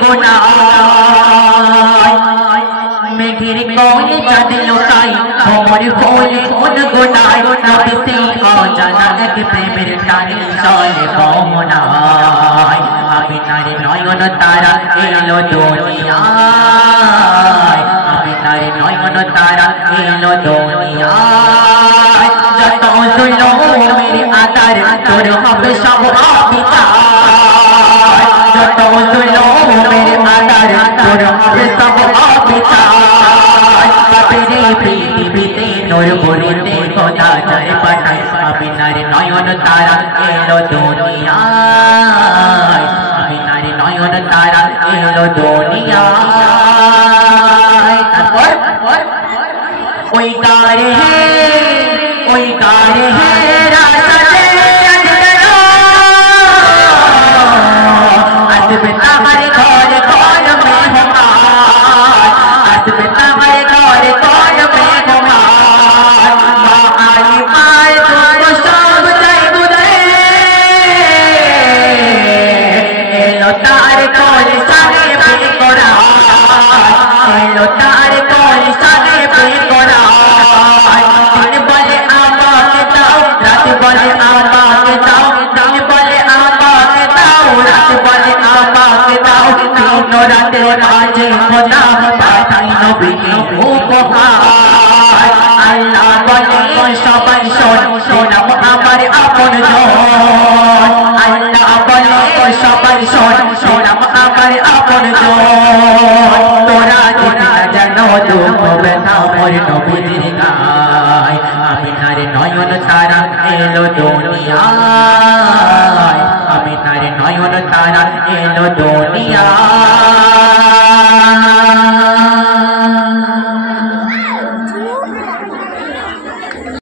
गुनाह मेघेर कोले चाँद लुकाई भंवर खोले गुनगुनाय नबी से अजाना एक प्रेमेर टाने चले बमनाय आमिनार नयन तारा एलो दुनियाय आमिनार नयन तारा एलो दुनियाय যত জুলুমের আদার তোর হবে সব অবিচার যত জুলুমের আদার তোর হবে সব অবিচার পাপের পৃথিবীতে নূর বলিতে খোদা যায় পাঠায় আমিনার নয়ন তারা এলো দুনিয়ায় আমিনার নয়ন তারা এলো দুনিয়ায় তারপর ওই গারে ওই গারে রাস্তাতে আজলো আসবে তোমার ঘরে ঘর মেহমান আসবে তোমার ঘরে ঘর মেহমান মা আলী মায় দুঃখ সব যাইবো রে এলো তার কোলে সানে বেকরার এলো তার কোলে সানে বেকরার बोले आबाके दाओ दिन बोले आबाके दाओ रात बोले आबाके दाओ तीनों रात आज खुदा